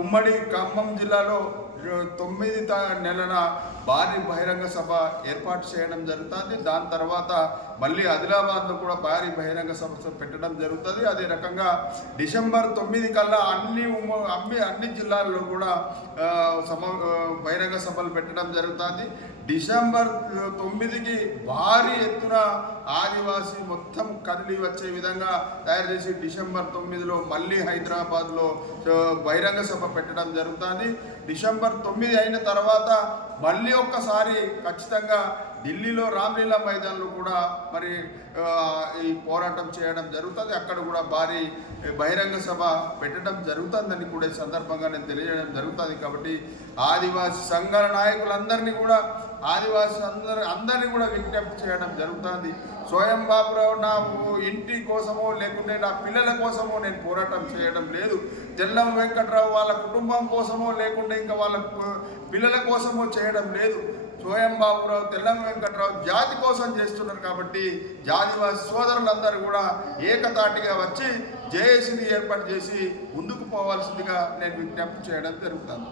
ఉమ్మడి ఖమ్మం జిల్లాలో 9 నెలల భారీ బహిరంగ సభ ఏర్పాటు చేయడం జరుగుతుంది. దాని తర్వాత మళ్ళీ ఆదిలాబాద్లో కూడా భారీ బహిరంగ సభ పెట్టడం జరుగుతుంది. అదే రకంగా డిసెంబర్ 9 కల్లా అన్ని జిల్లాల్లో కూడా బహిరంగ సభలు పెట్టడం జరుగుతుంది. డిసెంబర్ 9కి భారీ ఎత్తున ఆదివాసీ మొత్తం కదిలి వచ్చే విధంగా తయారు చేసి డిసెంబర్ 9లో మళ్ళీ హైదరాబాద్లో బహిరంగ సభ పెట్టడం జరుగుతుంది. డిసెంబర్ 9 అయిన తర్వాత మళ్ళీ ఒక్కసారి ఖచ్చితంగా ఢిల్లీలో రామ్లీలా మైదాన్లో కూడా మరి ఈ పోరాటం చేయడం జరుగుతుంది. అక్కడ కూడా భారీ బహిరంగ సభ పెట్టడం జరుగుతుందని కూడా ఈ సందర్భంగా నేను తెలియజేయడం జరుగుతుంది. కాబట్టి ఆదివాసీ సంఘాల నాయకులందరినీ కూడా అందరినీ కూడా విజ్ఞప్తి చేయడం జరుగుతుంది. స్వయం బాబురావు నా ఇంటి కోసమో లేకుంటే నా పిల్లల కోసమో నేను పోరాటం చేయడం లేదు. తెల్లం వెంకట్రావు వాళ్ళ కుటుంబం కోసమో లేకుంటే ఇంకా వాళ్ళ పిల్లల కోసమో చేయడం లేదు. స్వయం బాబురావు, తెల్లం వెంకట్రావు జాతి కోసం చేస్తున్నారు. కాబట్టి జాతివాసి సోదరులందరూ కూడా ఏకతాటిగా వచ్చి జేఏసీని ఏర్పాటు చేసి ముందుకు పోవాల్సిందిగా నేను విజ్ఞప్తి చేయడం జరుగుతుంది.